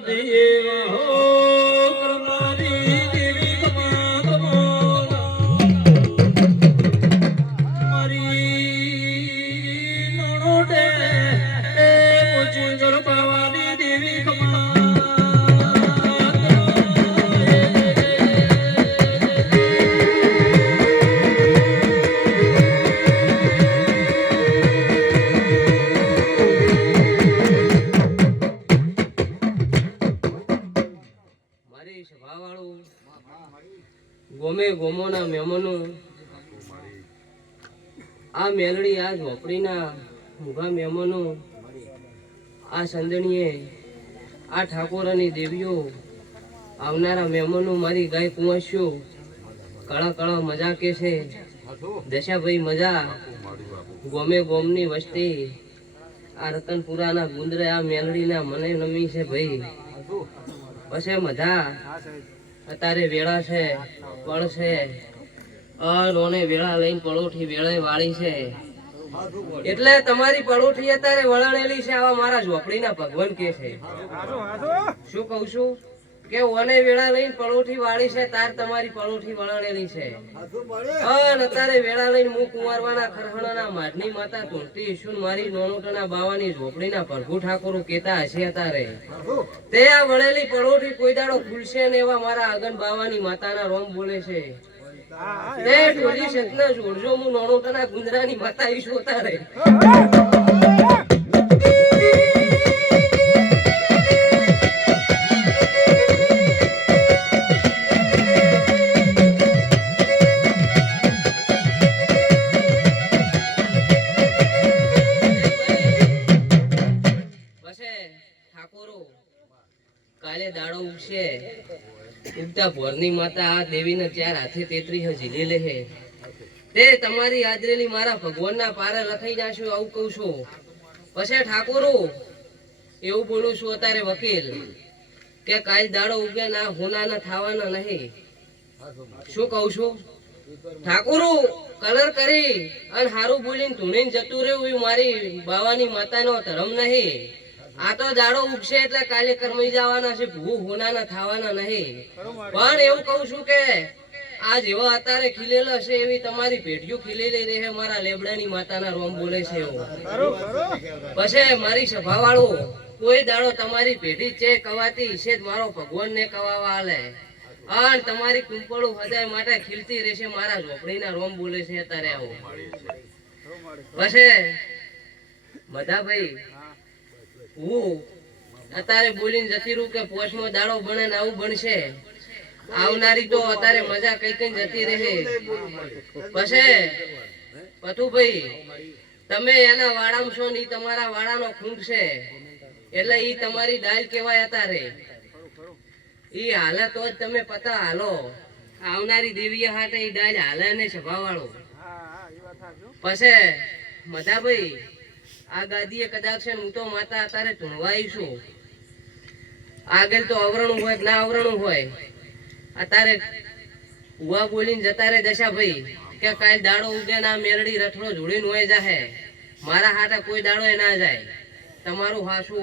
દેવા હો ગોમે ગોમોના મહેમાનો આ મેલડી આ ઝોપડીના મૂઘા મહેમાનો આ સંદણીએ આ ઠાકોરાની દેવીઓ આવનારા મહેમાનો મારી ગાય કુંવશ્યો કળા કળા મજા કે છે. દશાભાઈ મજા ગોમે ગોમની વસ્તી આ રતનપુરાના ગુંદરે આ મેલડીના મને નમી છે ભાઈ. પછી મજા. અત્યારે વેળા છે પળ છે. નોને વેળા લઈને પડોઠી વેળે વાળી છે. એટલે તમારી પડોઠી અત્યારે વળણેલી છે આવા મારા ઝોપડીના ભગવાન કે છે. શું કહું છું? કે ઓને વેળા લઈને પળોઠી વાળી છે તાર તમારી પળોઠી વળાણેલી છે. અને તારે વેળા લઈને હું કુંવારવાના ખરહણાના માટની માતા તુલતી ઈશુન મારી નોનોટના બાવાની ઝોપડીના પ્રભુ ઠાકોરો કેતા હશે અત્યારે તે આ વળેલી પળોઠી કોઈ દાડો ખુલશે ને એવા મારા અગન બાવાની માતાના રોમ બોલે છે. તે ટોલી શેતના જોડજો હું નોનોટના ગુંદરાની માતા ઈશુ તારે. કાલે દાડો ઉગશે. ઉગતા ભોરની માતા આ દેવીને ચાર હાથે તેત્રી હજી લે હે. તે તમારી હાજરેલી મારા ભગવાનના પારે લખાઈ જાશું આવું કહું છું. પછી ઠાકોરો, એવું બોલું છું અત્યારે વકીલ, કે કાલ દાડો ઉગે ના, હોના ના થવાના નહીં. શું કહું છું? ઠાકોરો, કલર કરી અને હારું બોલીને ધૂણીને જતું રહ્યું એ મારી બાવાની માતાનો ધર્મ નહીં. આ તો દાડો ઉગશે એટલે કાલે કરમી જવાના છે ભૂ હોનાના થવાના નહીં. પણ એવું કહું છું કે આ જેવો અત્યારે ખીલેલો છે એવી તમારી પેઢીઓ ખીલેલી રહે મારા લેબડાની માતાના રોમ બોલે છે એવું. પછી મારી સભા વાળો કોઈ દાડો તમારી પેઢી છે કવાતી છે જ મારો ભગવાન ને કવાવા આલે અને તમારી કુંપળું હૃદય માટે ખીલતી રહેશે મારા ઝોપડીના રોમ બોલે છે અત્યારે આવું. પછી બધા ભાઈ હું અત્યારે બોલીને જતી રહું કે પોષમાં દાડો બને ને આવું બનશે. આવનારી તો અત્યારે મજા કઈ કઈ જતી રહે. પછી પથુભાઈ તમે એના વાડામાં છો ને તમારા વાડાનો ખૂંટ છે. એટલે ઈ તમારી ડાલ કેવાય અત્યારે ઈ હાલે તો જ તમે પતા હાલો. આવનારી દેવીએ હાટે ઈ ડાલ હાલે ને સભા વાળો પછી મધાભાઈ આ ગાદીએ કદાચ હું તો માતા તારે ધૂણવાઈ છું આગળ તો અવરણું હોય ના અવરણું હોય? અત્યારે ઉવા બોલીને જતા રે દશાભાઈ, કે કાલ દાડો ઉગે ના મેરડી રથડો જોડીને હોય જાહે. મારા હાથે કોઈ દાડો એ ના જાય. તમારું હાસું